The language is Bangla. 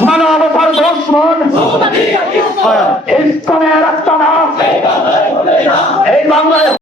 মানবতার দুশ্মন ইসলামের আস্তানা এই বাংলায়